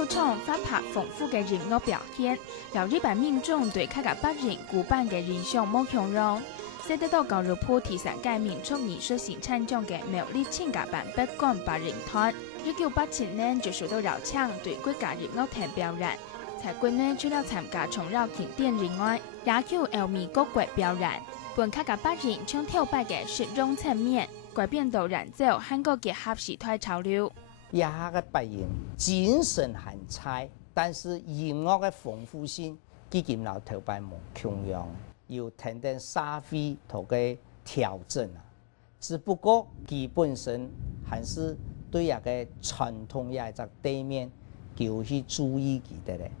六廠發拍豐富嘅音樂表現，讓日本民眾對客家八人古板嘅印象冇強容，使得到高熱坡第三屆民族藝術新產獎嘅苗栗千家班北港八人團，1987年就受到邀請對國家音樂廳表演。在國內除了參加重要經典以外，也有歐美各國表演，本客家八人將跳擺嘅實用層面改變到人造韓國結合時代潮流。也個八人精神很菜，但是音樂嘅豐富性，至今老頭擺冇強樣，有聽到社會頭嘅調整啊。只不過基本上還是對一個傳統嘅一個地面要去注意佢哋咧。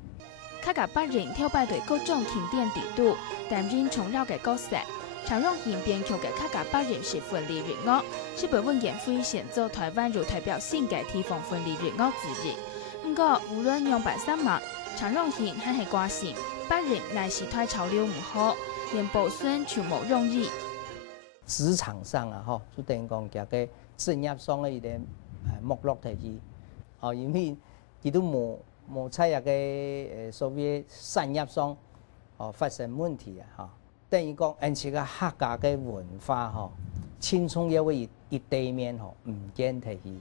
客家八人跳擺對各種經典地圖，擔任重要嘅角色。常用型編曲嘅客家八人是分離音樂，是被文言會選做台灣有代表性嘅地方分離音樂之一。不過，無論樣板什麼，常用型還係歌性，八人乃時代潮流唔好，連保存就冇容易。職場上啊，就等於講嘅個職業上嘅一啲目錄提示，因為佢都冇在一個所謂產業上發生問題啊，等於講，而且個客家嘅文化青葱有個一地面唔見提起。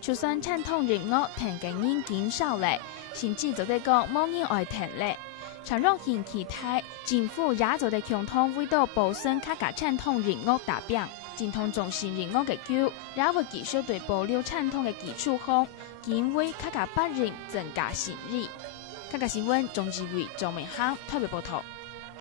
就算傳統音樂聽嘅人減少咧，甚至就得講冇人愛聽咧。常用型期待政府也就得共同為到保存客家傳統音樂打拼，精通重視音樂嘅教，也會繼續對保留傳統嘅基礎上，因為客家八人增加新意。客家新聞鍾志偉、周明航特別報道。